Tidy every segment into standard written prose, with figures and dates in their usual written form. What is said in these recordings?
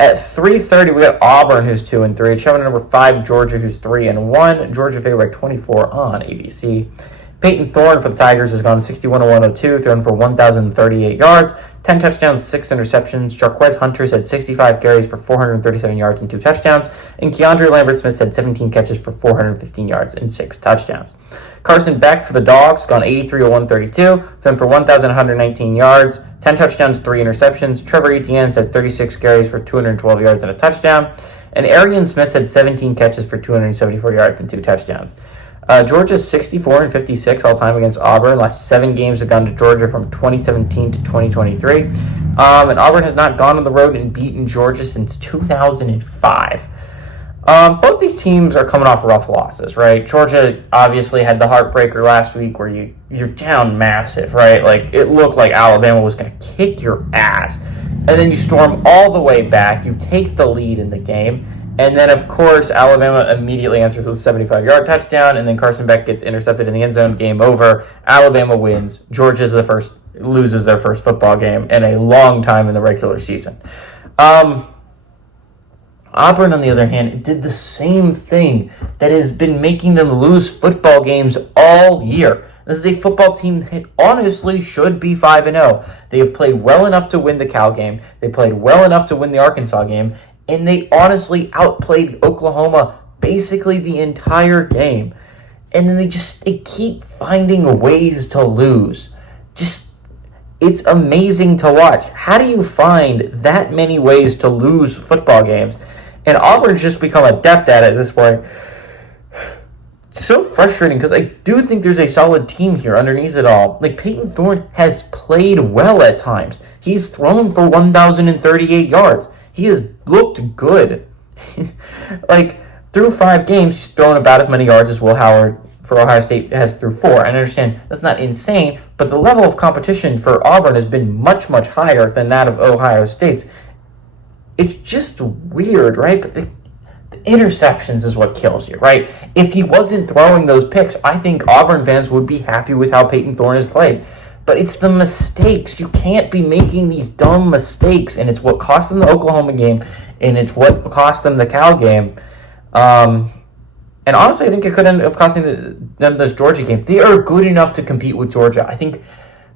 At 3:30, we got Auburn, who's 2-3. Showing number 5, Georgia, who's 3-1. Georgia favored by 24 on ABC. Peyton Thorne for the Tigers has gone 61-102, thrown for 1,038 yards, 10 touchdowns, 6 interceptions. Jarquez Hunter's had 65 carries for 437 yards and 2 touchdowns. And Keandre Lambert-Smith had 17 catches for 415 yards and 6 touchdowns. Carson Beck for the Dogs, gone 83-132, thrown for 1,119 yards, 10 touchdowns, 3 interceptions. Trevor Etienne had 36 carries for 212 yards and a touchdown. And Arian Smith had 17 catches for 274 yards and 2 touchdowns. Georgia's 64-56 all-time against Auburn. Last 7 games have gone to Georgia from 2017 to 2023. And Auburn has not gone on the road and beaten Georgia since 2005. Both these teams are coming off rough losses, right? Georgia obviously had the heartbreaker last week where you're down massive, right? Like, it looked like Alabama was going to kick your ass. And then you storm all the way back. You take the lead in the game. And then, of course, Alabama immediately answers with a 75-yard touchdown, and then Carson Beck gets intercepted in the end zone. Game over. Alabama wins. Georgia loses their first football game in a long time in the regular season. Auburn, on the other hand, did the same thing that has been making them lose football games all year. This is a football team that honestly should be 5-0. They have played well enough to win the Cal game. They played well enough to win the Arkansas game. And they honestly outplayed Oklahoma basically the entire game. And then they keep finding ways to lose. It's amazing to watch. How do you find that many ways to lose football games? And Auburn's just become adept at it at this point. So frustrating because I do think there's a solid team here underneath it all. Like, Peyton Thorne has played well at times. He's thrown for 1,038 yards. He has looked good. Like, through 5 games, he's thrown about as many yards as Will Howard for Ohio State has through 4. I understand that's not insane, but the level of competition for Auburn has been much, much higher than that of Ohio State's. It's just weird, right? But the interceptions is what kills you, right? If he wasn't throwing those picks, I think Auburn fans would be happy with how Peyton Thorne has played. But it's the mistakes. You can't be making these dumb mistakes, and it's what cost them the Oklahoma game, and it's what cost them the Cal game. And honestly, I think it could end up costing them this Georgia game. They are good enough to compete with Georgia. I think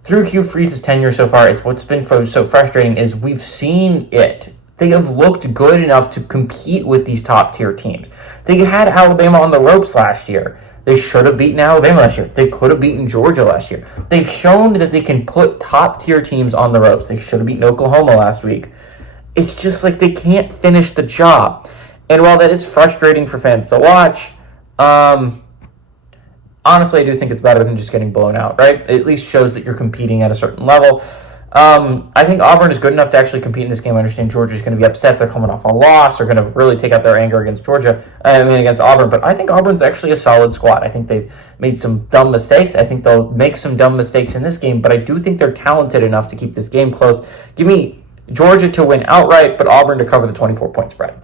through Hugh Freeze's tenure so far, it's what's been so frustrating is we've seen it. They have looked good enough to compete with these top-tier teams. They had Alabama on the ropes last year. They should have beaten Alabama last year. They could have beaten Georgia last year. They've shown that they can put top-tier teams on the ropes. They should have beaten Oklahoma last week. It's just like they can't finish the job. And while that is frustrating for fans to watch, honestly, I do think it's better than just getting blown out, right? It at least shows that you're competing at a certain level. I think Auburn is good enough to actually compete in this game. I understand Georgia's going to be upset. They're coming off a loss. They're going to really take out their anger against against Auburn. But I think Auburn's actually a solid squad. I think they've made some dumb mistakes. I think they'll make some dumb mistakes in this game. But I do think they're talented enough to keep this game close. Give me Georgia to win outright, but Auburn to cover the 24-point spread.